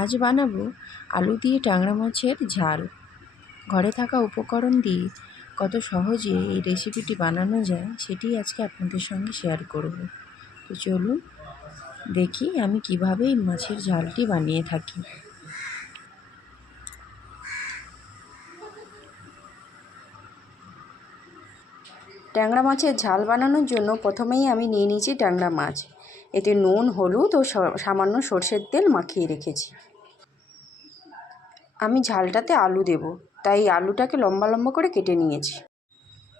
আজ বানাবো আলু দিয়ে ট্যাংরা মাছের ঝাল। ঘরে থাকা উপকরণ দিয়ে কত সহজে এই রেসিপিটি বানানো যায় সেটি আজকে আপনাদের সঙ্গে শেয়ার করব। তো চলুন দেখি আমি কিভাবে এই মাছের ঝালটি বানিয়ে থাকি। ট্যাংরা মাছের ঝাল বানানোর জন্য প্রথমেই আমি নিয়ে নিয়েছি ট্যাংরা মাছ। এতে নুন, হলুদ ও সামান্য সরষের তেল মাখিয়ে রেখেছি। আমি ঝালটাতে আলু দেব, তাই আলুটাকে লম্বা লম্বা করে কেটে নিয়েছি।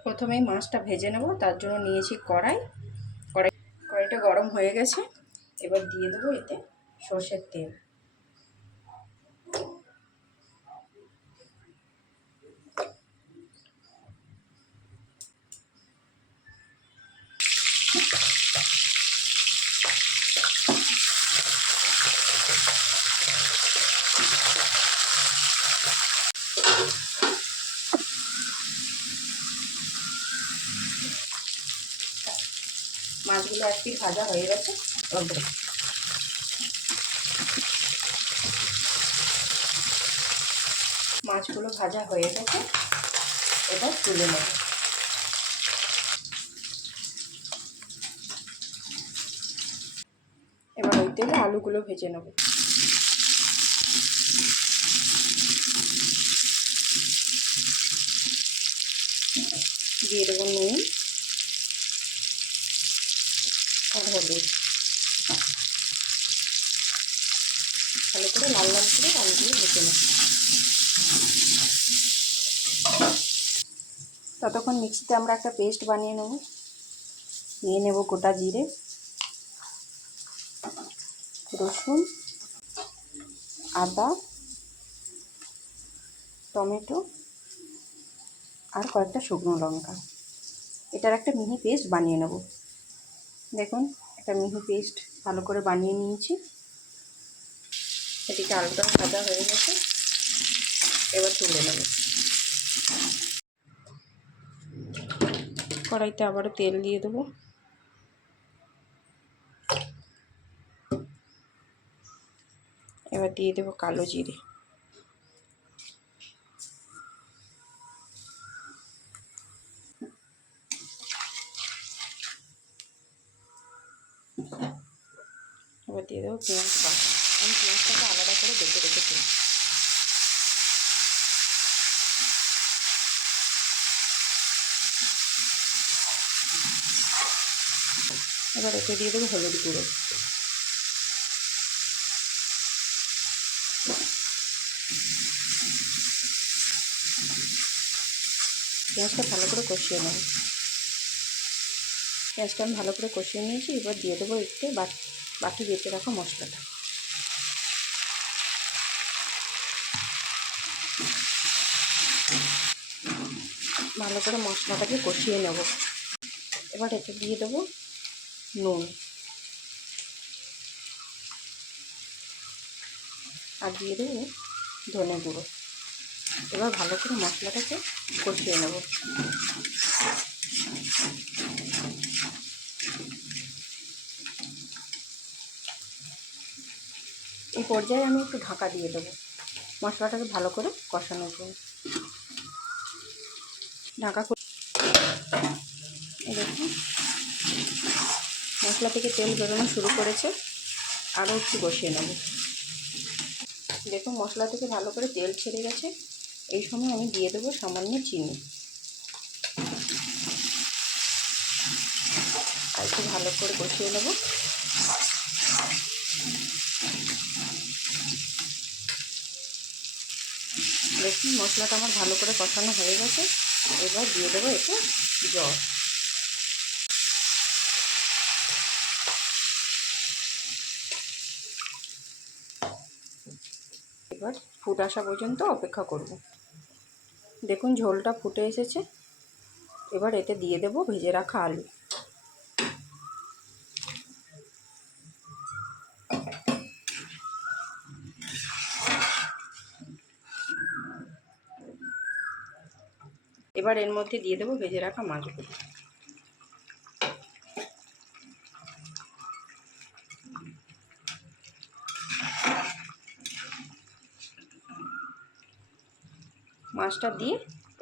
প্রথমেই মাছটা ভেজে নেব, তার জন্য নিয়েছি কড়াইটা গরম হয়ে গেছে। এবার দিয়ে দেবো এতে সরষের তেল। মাছগুলো একটি ভাজা হয়ে গেছে। মাছগুলো ভাজা হয়ে গেছে, এবার তুলে নেব। এবার ওই তেলে আলুগুলো ভেজে নেব। দিয়ে দেবো নুন আর হলুদ। ভালো করে লাল লাল করে আলুগুলো ভেজে নেব। ততক্ষণ মিক্সিতে আমরা একটা পেস্ট বানিয়ে নেব। নিয়ে নেব গোটা জিরে, রসুন, আদা, টমেটো আর কয়েকটা শুকনো লঙ্কা। এটার একটা মিহি পেস্ট বানিয়ে নেব। দেখুন, একটা মিহি পেস্ট ভালো করে বানিয়ে নিয়েছি। এদিকে আলুটা ভাজা হয়ে গেছে, এবার তুলে নেব। কড়াইতে আবারও তেল দিয়ে দেবো। এবার দিয়ে দেবো কালো জিরে। এবার দিয়ে দেবো পেঁয়াজ বাটা। আমি পেঁয়াজটাকে আলাদা করে বেটে রেখেছি। এবার এতে দিয়ে দেবো হলুদ গুঁড়ো। পেঁয়াজটা ভালো করে কষিয়ে নেব। পেঁয়াজটা আমি ভালো করে কষিয়ে নিয়েছি। এবার দিয়ে দেবো একটু বাকি বেটে রাখা মশলাটা। ভালো করে মশলাটাকে কষিয়ে নেব। এবার এতে দিয়ে দেবো নুন আর দিয়ে দেবো ধনে গুঁড়ো। এবার ভালো করে মশলাটাকে কষিয়ে নেব। এই পর্যায়ে আমি একটু ঢাকা দিয়ে দেবো মশলাটাকে ভালো করে কষানোর জন্য। ঢাকা দেখুন, মশলা থেকে তেল বেরোনো শুরু করেছে। আরও একটু কষিয়ে নেব। দেখুন, মশলা থেকে ভালো করে তেল ছেড়ে গেছে। এই সময় আমি দিয়ে দেবো সামান্য চিনি। আর একটু ভালো করে কষিয়ে নেব। দেখুন, মশলাটা আমার ভালো করে কষানো হয়ে গেছে। এবার দিয়ে দেবো একটু জল। এবার ফুট আসা পর্যন্ত অপেক্ষা করব। দেখুন, ঝোলটা ফুটে এসেছে। এবার এতে দিয়ে দেবো ভেজে রাখা আলু। এবার এর মধ্যে দিয়ে দেবো ভেজে রাখা মাছগুলো। মাছটা দিয়ে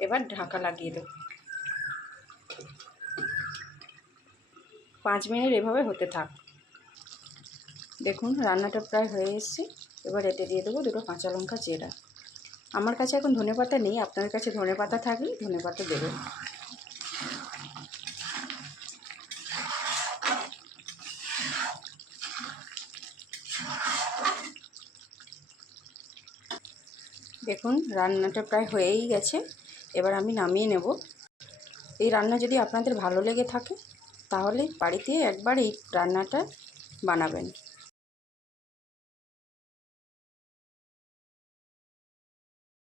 এবার ঢাকা লাগিয়ে দেব। 5 মিনিট এভাবে হতে থাক। দেখুন রান্নাটা প্রায় হয়ে এসেছে। এবার এতে দিয়ে দেবো 2টো কাঁচা লঙ্কা চেরা। আমার কাছে এখন ধনেপাতা নেই, আপনার কাছে ধনেপাতা থাকলে ধনেপাতা দেবেন। দেখুন রান্নাটা প্রায় হয়েই গেছে, এবার আমি নামিয়ে নেব। এই রান্না যদি আপনাদের ভালো লেগে থাকে তাহলে বাড়িতে একবার এই রান্নাটা বানাবেন।